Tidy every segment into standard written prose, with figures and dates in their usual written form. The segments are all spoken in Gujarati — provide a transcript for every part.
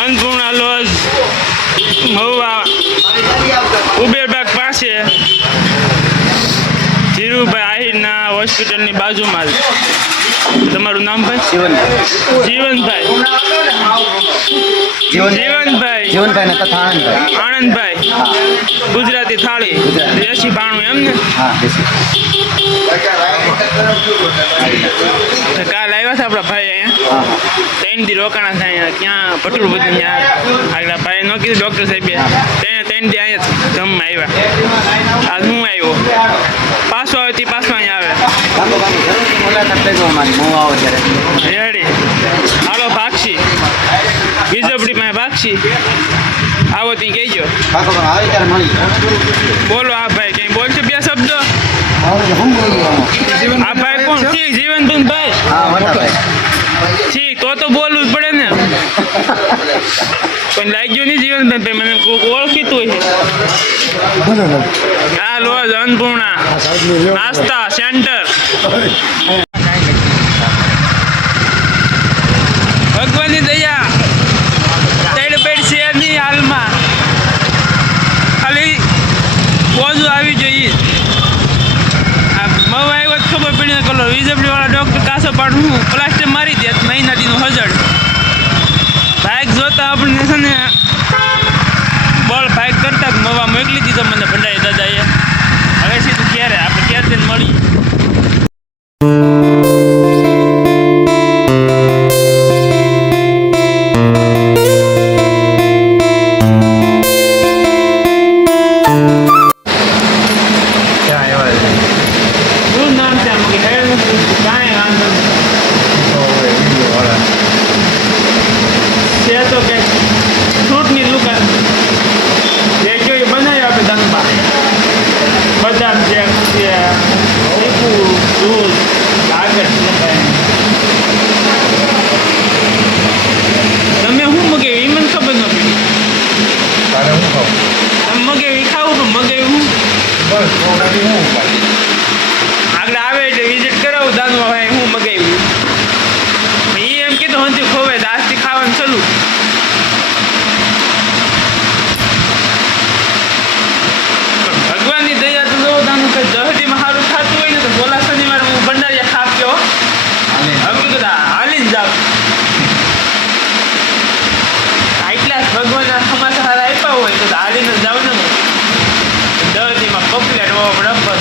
અન્નપૂર્ણા લોજ મહુવા ઉબેરબાગ પાસે ધીરુભાઈ આહિરના હોસ્પિટલની બાજુમાં જ. તમારું નામ ભાઈ? જીવનભાઈ. જીવનભાઈ ને તથા આનંદભાઈ. ગુજરાતી થાળી 80-92 એમ ને? કાલ આવ્યા હતા આપણા ભાઈ અહીંયા 3 દી રોકાણા થાય અહીંયા. ક્યાં પટલું બધું ત્યાં આગળ ભાઈ ન કીધું ડૉક્ટર સાહેબે 3 દી અહીંયા જમવા આવ્યા. આજ હું આવ્યો પાછો આવે તે પાછો અહીંયા આવે રેડી. હાલો ભાગશી બીજપડી માં ભાગશી આવો ત્યાં કહેજો. બોલો આ ભાઈ કઈ બોલશે 2 શબ્દ? આ ભાઈ કોણ? જીવનભાઈ ઠીક તો બોલવું જ પડે ને. પણ લાગ્યું નહીં જીવનભાઈ મને ઓળખીતું હોય. હા લોજ અન્નપૂર્ણા નાસ્તા સેન્ટર. ભગવાનની દયા તેડ પેડ શેરની હાલમાં ખાલી ઓજું આવી જોઈએ. આ મવા આવ્યો જ ખબર પડી ને કલો વીજપડીવાળા ડૉક્ટર કાસો પાડું હું પ્લાસ્ટર મારી દે મહિનાથીનું હજડ ભાગ જોતા આપણને છે ને બોલ ભાગ કરતા મવા મોકલી દીધો મને ભંડારી દાદાએ. હવે સીધું ક્યારે આપણે ક્યારે જઈને મળીએ. તો કે ફ્રૂટની દુકાન જે જોઈ બનાવ્યો આપણે ધનબા બદામ જેમ છે ચીકુ દૂધ કાગળ તમે શું મગાવ્યું એ મને ખબર ન પડી. તમે મગાવ્યું ખાવું તો મગાવ્યું હું આગળ આવે એટલે વિઝિટ કરાવું દાનવા ભાઈ હું મગાવ્યું એ એમ કીધું હજી ખોવે આજથી ખાવાનું ચાલુ. ભગવાનની દયા તો જોઉં તાનું કંઈ દહડીમાં સારું થતું હોય ને તો બોલા શનિવારે હું ભંડારીયા ખાપ્યો હવે કીધું હાલીને જાવ. એટલા જ ભગવાનના સમાચાર સારા આપ્યા હોય તો હાલીને જાવ ને. દહડીમાં કમ્પ્લેટ બરાબર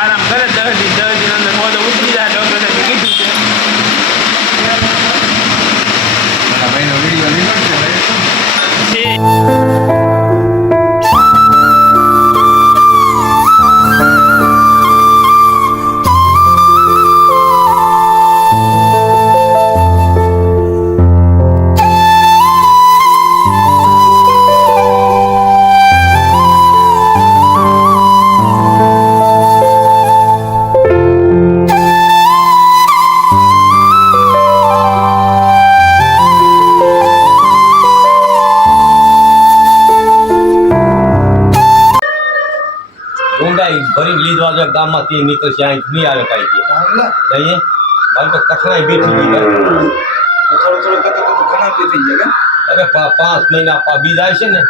આરામ કરે. દહડી અંદર મોડો ઉતરી જાય ડૉક્ટરે કીધું છે. ભરી લીધવા જો ગામમાંથી નીકળશે અહીં નહીં આવે કાંઈ કે કહીએ મારી તો કઠણાઈ બેઠી ગઈ હવે 5 મહિના બીજ આવશે ને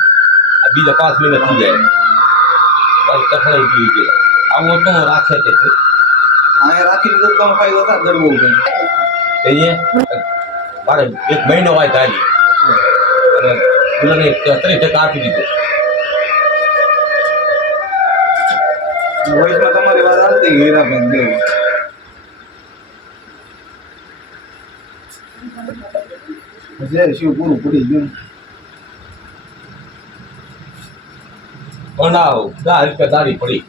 આ બીજા 5 મહિના થઈ જાય મારી કઠણાઈ પી ગઈ. આવું તો રાખે તે રાખી લીધું તો ફાયદો હતા ગરબો કહીએ મારે 1 મહિનો વાય થાય અને મને 30% આપી દીધું. વોઇસમાં તમારી વાત આવતી હીરાબેન દેવ જે શિવ પૂરું પડી ગયું બનાવ 10 રૂપિયા દારી પડી.